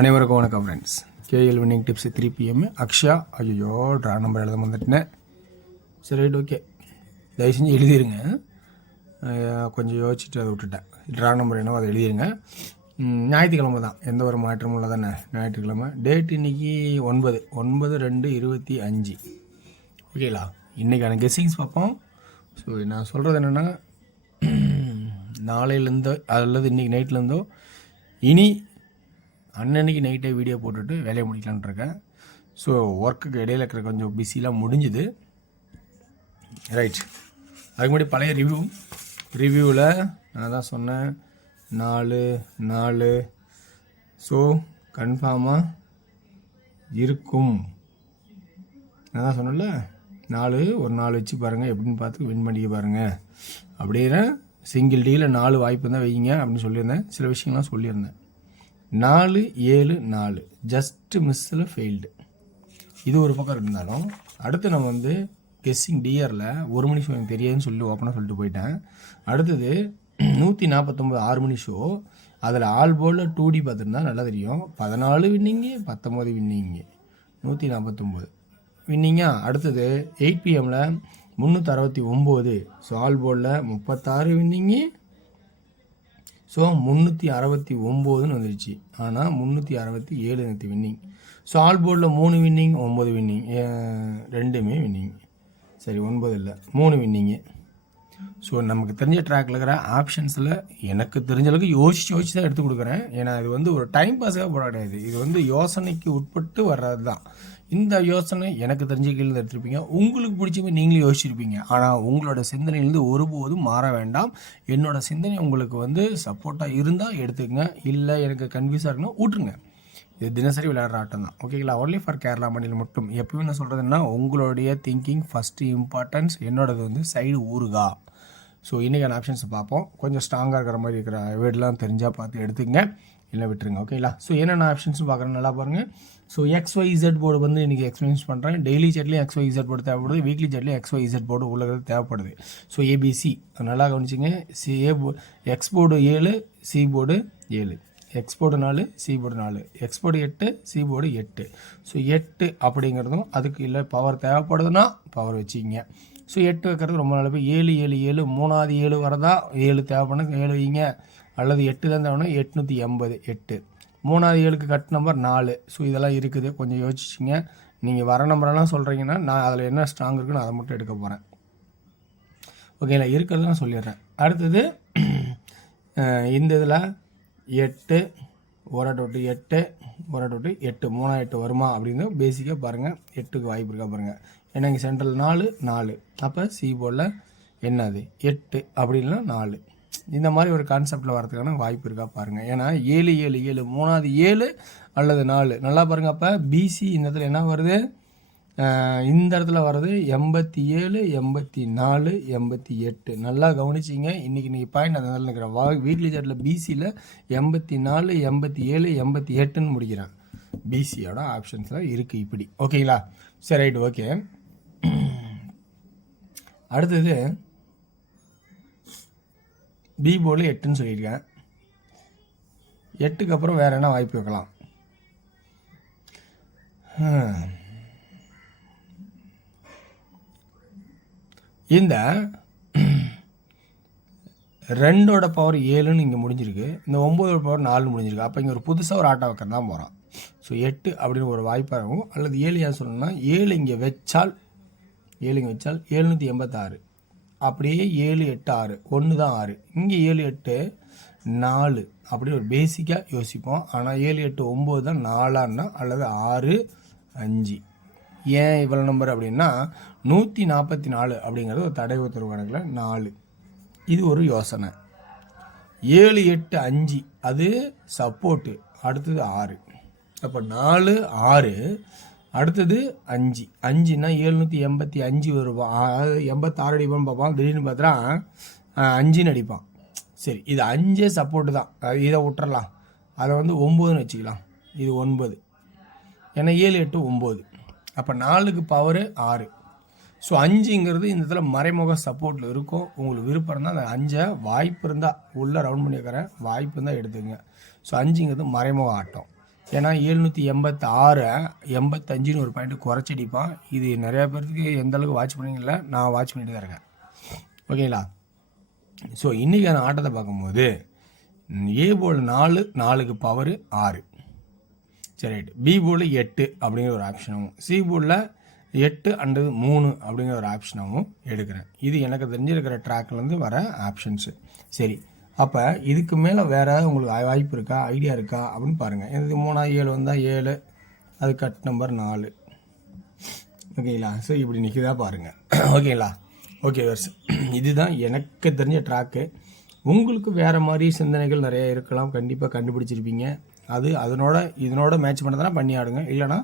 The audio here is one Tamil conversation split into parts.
அனைவருக்கும் வணக்கம் friends. KL winning tips 3 PM. Akshaya. ஐயோ ட்ரா நம்பர் எழுத வந்துட்டேன். சரி ரைட், ஓகே. தயவு செஞ்சு எழுதிருங்க. கொஞ்சம் யோசிச்சுட்டு அதை விட்டுட்டேன். ட்ரா நம்பர் என்னவோ அதை எழுதிருங்க. ஞாயிற்றுக்கிழமை தான், எந்த ஒரு மாற்றமும் இல்லை தானே. ஞாயிற்றுக்கிழமை டேட் இன்றைக்கி 9/2/25. ஓகேங்களா? இன்றைக்கான கெஸ்ஸிங்ஸ் பார்ப்போம். ஸோ நான் சொல்கிறது என்னென்னா, நாளையிலேருந்தோ அல்லது இன்றைக்கி நைட்லேருந்தோ இனி அன்னன்னைக்கு நைட்டே வீடியோ போட்டுட்டு வேலையை முடிக்கலான்னு இருக்கேன். ஸோ ஒர்க்குக்கு இடையில இருக்கிற கொஞ்சம் பிஸிலாம் முடிஞ்சுது. ரைட், அதுக்கு முன்னாடி பழைய ரிவ்யூவில் நான் தான் சொன்னேன் 4 ஸோ கன்ஃபார்மாக இருக்கும். நான் தான் சொன்னேன்ல, 4 ஒரு 4 வச்சு பாருங்கள், எப்படின்னு பார்த்து வின் பண்ணிக்க பாருங்கள். அப்படின்னா சிங்கிள் டீயில் 4 வாய்ப்பு தான் வைங்க அப்படின்னு சொல்லியிருந்தேன். சில விஷயங்கள்லாம் சொல்லியிருந்தேன். 4 7 4 ஜஸ்ட்டு மிஸ்ஸில் ஃபெயில்டு. இது ஒரு பக்கம் இருந்தாலும், அடுத்து நம்ம வந்து கெஸ்ஸிங் டிஆரில் 1 மணி ஷோ எனக்கு தெரியாதுன்னு சொல்லி ஓப்பனாக சொல்லிட்டு போயிட்டேன். அடுத்தது 149 6 மணி ஷோ. அதில் ஆல் போர்டில் 2D பார்த்துருந்தா நல்லா தெரியும். 14 வின்னிங்கு, 19 வின்னிங்கு, 149 வின்னிங்கா. அடுத்தது 8 PMல் 369. ஸோ ஆல் போர்டில் 36 வின்னிங்கு, ஸோ 369ன்னு வந்துருச்சு. ஆனால் 367 நேற்று வின்னிங். ஸோ ஆல் போர்டில் 3 வின்னிங் 9 வின்னிங், ரெண்டுமே வின்னிங். சரி 9 இல்லை 3 வின்னிங்கு. ஸோ நமக்கு தெரிஞ்ச ட்ராக்கில் இருக்கிற ஆப்ஷன்ஸில் எனக்கு தெரிஞ்ச அளவுக்கு யோசிச்சு தான் எடுத்து கொடுக்குறேன். ஏன்னா இது வந்து ஒரு டைம் பாஸாக போட கிடையாது. இது வந்து யோசனைக்கு உட்பட்டு வர்றது தான். இந்த யோசனை எனக்கு தெரிஞ்ச கீழே எடுத்துருப்பீங்க, உங்களுக்கு பிடிச்ச மாதிரி நீங்களும் யோசிச்சிருப்பீங்க. ஆனால் உங்களோட சிந்தனையிலேருந்து ஒருபோதும் மாற வேண்டாம். என்னோட சிந்தனை உங்களுக்கு வந்து சப்போர்ட்டாக இருந்தால் எடுத்துக்கங்க, இல்லை எனக்கு கன்ஃபியூஸாக இருக்குன்னா விட்ருங்க. இது தினசரி விளையாடுற ஆட்டம் தான். ஓகேங்களா? ஒன்லி ஃபார் கேரளா மண்ணில் மட்டும். எப்பயும் நான் சொல்கிறதுன்னா, உங்களுடைய திங்கிங் ஃபஸ்ட்டு இம்பார்ட்டன்ஸ், என்னோடது வந்து சைடு ஊருகா. ஸோ இன்றைக்கான ஆப்ஷன்ஸை பார்ப்போம். கொஞ்சம் ஸ்ட்ராங்காக இருக்கிற மாதிரி இருக்கிற வேர்டெலாம் தெரிஞ்சால் பார்த்து எடுத்துக்கங்க, இல்லை விட்டுருங்க. ஓகேங்களா? ஸோ என்னென்ன ஆப்ஷன்ஸும் பார்க்குறேன், நல்லா பாருங்கள். ஸோ XYZ போர்டு வந்து இன்றைக்கி எக்ஸ்பீரியன்ஸ் பண்ணுறேன். டெய்லி சார்ட்லேயும் XYZ போர்டு தேவைப்படுது, வீக்லி சார்ட்லேயும் XYZ போர்டு உள்ளது தேவைப்படுது. ஸோ ABC நல்லா கவனிச்சிங்க. X board 7, C board 7, X board 4, C board 4, X board 8, C board 8. So 8 அப்படிங்கிறதும் அதுக்கு இல்லை பவர் தேவைப்படுதுன்னா பவர் வச்சுக்கிங்க. ஸோ 8 வைக்கிறது ரொம்ப நல்லது. 7 7 7 மூணாவது 7 வரதா, 7 தேவைப்படுங்க 7 வைங்க. அல்லது 8 தான் தேவைன்னா 880 8. மூணாவது 7க்கு கட் நம்பர் 4. ஸோ இதெல்லாம் இருக்குது, கொஞ்சம் யோசிச்சிங்க. நீங்கள் வர நம்பரெல்லாம் சொல்கிறீங்கன்னா நான் அதில் என்ன ஸ்ட்ராங் இருக்குன்னு அதை மட்டும் எடுக்க போகிறேன். ஓகேங்களா? இருக்கிறது நான் சொல்லிடுறேன். அடுத்தது இந்த இதில் 8 1 8 8 3 8 வருமா அப்படின்னு பேசிக்காக பாருங்கள். 8க்கு வாய்ப்பு இருக்கா பாருங்கள். ஏன்னா இங்கே சென்ட்ரல் 4 அப்போ சி போர்டில் என்னது 8 அப்படின்னா 4. இந்த மாதிரி ஒரு கான்செப்டில் வரதுக்கான வாய்ப்பு இருக்கா பாருங்கள். ஏன்னா 7 7 7 மூணாவது 7 அல்லது 4 நல்லா பாருங்கள். அப்போ பிசி இந்த இடத்துல என்ன வருது, இந்த இடத்துல வர்றது 87 84 88. நல்லா கவனிச்சிங்க. இன்றைக்கி பாயிண்ட் அந்த இடத்துல நிற்கிறேன். வீக்லி சார்ட்டில் பிசியில் 84 87 88ன்னு முடிக்கிறேன். பிசியோட ஆப்ஷன்ஸில் இருக்குது இப்படி. ஓகேங்களா? சரி ரைட், ஓகே. அடுத்தது பி போர்டில் 8ன்னு சொல்லியிருக்கேன். 8க்கு அப்புறம் வேறு என்ன வாய்ப்பு வைக்கலாம்? இந்த 2ஓட பவர் 7ன்னு இங்கே முடிஞ்சிருக்கு, இந்த 9ஓட பவர் 4 முடிஞ்சிருக்கு. அப்போ இங்கே ஒரு புதுசாக ஒரு ஆட்டோ வைக்க தான் போகிறான். ஸோ 8 அப்படின்னு ஒரு வாய்ப்பாக இருக்கும். அல்லது 7 ஏன் சொல்லணும்னா 7 இங்கே வச்சால் 786. அப்படியே 7 8 6 1 தான் 6. இங்கே 7 8 4 அப்படி ஒரு பேசிக்காக யோசிப்போம். ஆனால் 7 8 9 தான் 4 அல்லது 6 5. ஏன் இவ்வளோ நம்பர் அப்படின்னா 144 அப்படிங்கிறது ஒரு தடை உத்தரவு கணக்கில் 4. இது ஒரு யோசனை. 7 8 5 அது சப்போர்ட்டு. அடுத்தது 6. அப்போ 4 6 அடுத்தது 5 5ன்னா 785 வருவான். 86 அடிப்பான்னு பார்ப்பான். திடீர்னு பார்த்தா 5ன்னு அடிப்பான். சரி, இது 5 சப்போர்ட்டு தான், இதை விட்டுறலாம். அதை வந்து 9ன்னு வச்சுக்கலாம். இது 9. ஏன்னா 7 8 9. அப்போ 4க்கு பவரு 6. ஸோ 5ங்கிறது இந்த இடத்துல மறைமுக சப்போர்ட்டில் இருக்கும். உங்களுக்கு விருப்பம் இருந்தால் அந்த 5 வாய்ப்பு இருந்தால் உள்ளே ரவுண்ட் பண்ணி வைக்கிறேன், வாய்ப்பு இருந்தால் எடுத்துங்க. ஸோ 5ங்கிறது மறைமுக ஆட்டம். ஏன்னா 786 85ன்னு ஒரு பாயிண்ட் குறைச்சடிப்பான். இது நிறையா பேருக்கு எந்த அளவுக்கு வாட்ச் பண்ணிங்கல, நான் வாட்ச் பண்ணிட்டு தான் இருக்கேன். ஓகேங்களா? ஸோ இன்றைக்கான ஆட்டத்தை பார்க்கும்போது ஏ போர்டு 4, 4க்கு பவர் 6. சரி ரைட். பி போர்டில் 8 அப்படிங்கிற ஒரு ஆப்ஷனாகவும், சி போர்டில் 8 அண்டு 3 அப்படிங்கிற ஒரு ஆப்ஷனாகவும் எடுக்கிறேன். இது எனக்கு தெரிஞ்சிருக்கிற ட்ராக்லேருந்து வர ஆப்ஷன்ஸு. சரி, அப்போ இதுக்கு மேலே வேறு உங்களுக்கு வாய்ப்பு இருக்கா, ஐடியா இருக்கா அப்படின்னு பாருங்கள். இது 3 7 வந்தால் 7, அது கட் நம்பர் 4. ஓகேங்களா? ஸோ இப்படி நிற்கிதா பாருங்கள். ஓகேங்களா? ஓகே வர்ஸ், இதுதான் எனக்கு தெரிஞ்ச ட்ராக்கு. உங்களுக்கு வேறு மாதிரி சிந்தனைகள் நிறையா இருக்கலாம், கண்டிப்பாக கண்டுபிடிச்சிருப்பீங்க. அது இதனோட மேட்ச் பண்ணதானா பண்ணி ஆடுங்க, இல்லைனா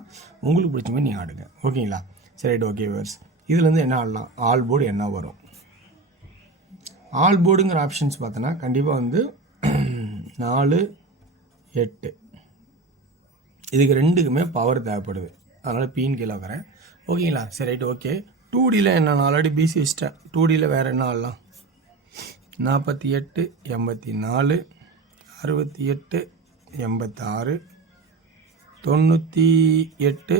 உங்களுக்கு பிடிச்ச மாதிரி நீங்கள் ஆடுங்க. ஓகேங்களா? சரி ரைட். ஓகே வர்ஸ், இதுலேருந்து என்ன ஆடலாம், ஆல் போர்டு என்ன வரும்? ஆல் போர்டுங்கிற ஆப்ஷன்ஸ் பார்த்தோன்னா கண்டிப்பாக வந்து 4, 8 இதுக்கு ரெண்டுக்குமே பவர் தேவைப்படுது. அதனால் பீன் கீழே வைக்கிறேன். ஓகேங்களா? சரி ரைட். ஓகே, 2Dயில் என்ன, ஆல்ரெடி பிசி வச்சிட்டேன். 2Dயில் வேறு என்ன ஆடலாம்? 48, 84, 68, 86, 98,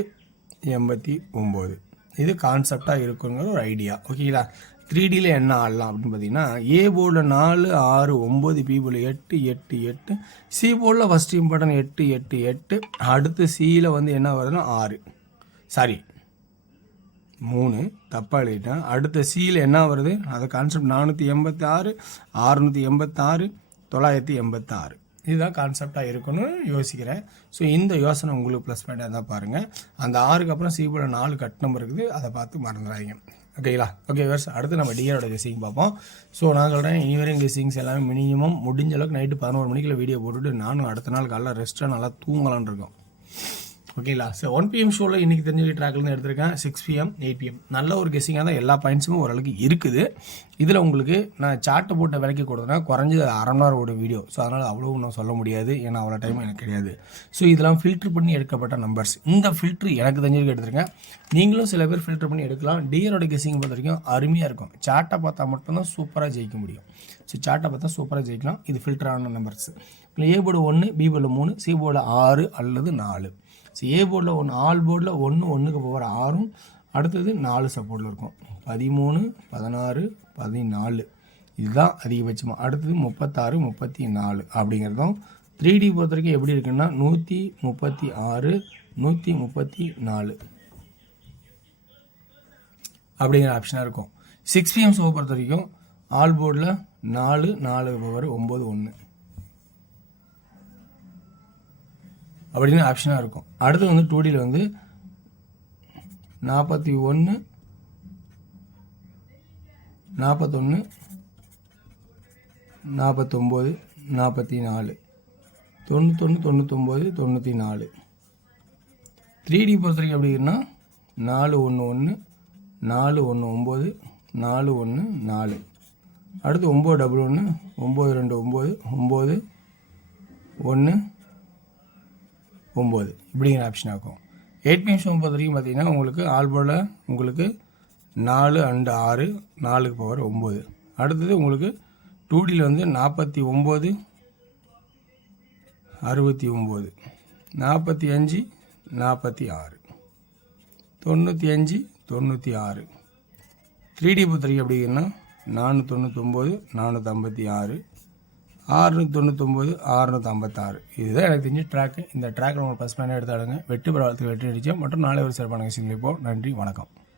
89 இது கான்செப்டாக இருக்குங்கிற ஒரு ஐடியா. ஓகேங்களா? 3Dயில் என்ன ஆடலாம் அப்படின்னு பார்த்தீங்கன்னா, ஏ போர்டில் 4, 6, 9, பி போர்டில் 8, 8, 8, சி போர்டில் ஃபஸ்ட் இம்பார்ட்டன் 8, 8, 8, அடுத்து சியில் வந்து என்ன வருதுன்னா 6, சாரி 3, தப்பாக எழுதிட்டேன். அடுத்த சியில் என்ன வருது, அது கான்செப்ட் 486, 686, 986 இதுதான் கான்செப்டாக இருக்குன்னு யோசிக்கிறேன். ஸோ இந்த யோசனை உங்களுக்கு ப்ளஸ் பாயிண்டாக தான் பாருங்கள். அந்த 6க்கு அப்புறம் சி போர்டில் 4 கட் நம்பர் இருக்குது, அதை பார்த்து மறந்துடாதீங்க. ஓகேங்களா? ஓகே வேர்ஸ், அடுத்து நம்ம டிஆரோட கெஸ்ஸிங் பார்ப்போம். ஸோ நான் சொல்கிறேன், இனிவரையும் கெஸ்ஸிங்ஸ் எல்லாமே மினிமம் முடிஞ்ச அளவுக்கு நைட்டு 11 மணிக்குள்ள வீடியோ போட்டுவிட்டு நானும் அடுத்த நாள் காலைல ரெஸ்ட்டாக நல்லா தூங்கலான்னு இருக்கோம். ஓகேங்களா? ஸோ 1 PM ஷோவில் இன்றைக்கி தெரிஞ்ச ட்ராக்லேருந்து எடுத்திருக்கேன். 6 PM 8 PM நல்ல ஒரு கெஸ்ஸிங்காக தான் எல்லா பாயிண்ட்ஸுமே ஓரளவுக்கு இருக்குது. இதில் உங்களுக்கு நான் சார்ட்டை போட்ட விலைக்கு கொடுத்தேன்னா குறைஞ்சது 1/2 மணி நேரம் ஓட வீடியோ. ஸோ அதனால் அவ்வளோ நான் சொல்ல முடியாது, ஏன்னா அவ்வளோ டைம் எனக்கு கிடையாது. ஸோ இதெல்லாம் ஃபில்ட்ரு பண்ணி எடுக்கப்பட்ட நம்பர்ஸ். இந்த ஃபில்ட்ரு எனக்கு தெரிஞ்சதுக்கு எடுத்திருக்கேன். நீங்களும் சில பேர் ஃபில்ட்ரு பண்ணி எடுக்கலாம். டிஆரோட கெஸ்ஸிங் பொறுத்த வரைக்கும் அருமையாக இருக்கும். சார்ட்டை பார்த்தா மட்டும்தான் சூப்பராக ஜெயிக்க முடியும். ஸோ சார்ட்டை பார்த்தா சூப்பராக ஜெயிக்கலாம். இது ஃபில்டரான நம்பர்ஸ். இப்போ ஏ போர்டு 1, பி போர்டில் 3, சி போர்டில் 6 அல்லது 4. ஸோ ஏ போர்டில் 1, ஆல் போர்டில் 1, 1க்கு பவர் 6, அடுத்தது 4 சப்போர்ட்டில் இருக்கும். 13, 16, 14 இதுதான் அதிகபட்சமாக. அடுத்தது 36, 34 அப்படிங்கிறதும் 3D பொறுத்த வரைக்கும் எப்படி இருக்குன்னா 136, 134 அப்படிங்கிற ஆப்ஷனாக இருக்கும். 6 PM ஷோ பொறுத்த வரைக்கும் ஆல் போர்டில் 4, 4 பவர் 9, 1 அப்படின்னு ஆப்ஷனாக இருக்கும். அடுத்து வந்து 2Dயில் வந்து 41, 41, 49, 44, 91, 99, 94. 3D பொறுத்த வரைக்கும் எப்படி இருக்குன்னா 4, 1, 1, 4, 1, 9, 4, 1, 4. அடுத்து 9, 1, 1, 9, 2, 9, 9, 1, 9 இப்படிங்கிற ஆப்ஷன் ஆகும். 8 PM ஷோ பொறுத்த வரைக்கும் பார்த்தீங்கன்னா உங்களுக்கு ஆல் போர்டில் உங்களுக்கு 4 அண்டு 6, 4க்கு பவர் 9. அடுத்தது உங்களுக்கு 2Dயில் வந்து 49, 69, 45, 46, 95, 96. 3D பொறுத்த வரைக்கும் எப்படின்னா 499, 456, 699, 656 இதுதான் எனக்கு தெரிஞ்ச ட்ராக்கு. இந்த ட்ராக்கில் உங்களுக்கு ப்ளஸ் பாயிண்ட் எடுத்தாடுங்க. வெற்றி பெற வாழ்த்து வெற்றி அடிச்சோம் மற்றும் நாளை ஒரு சிறப்பான விஷயங்கள். இப்போ நன்றி, வணக்கம்.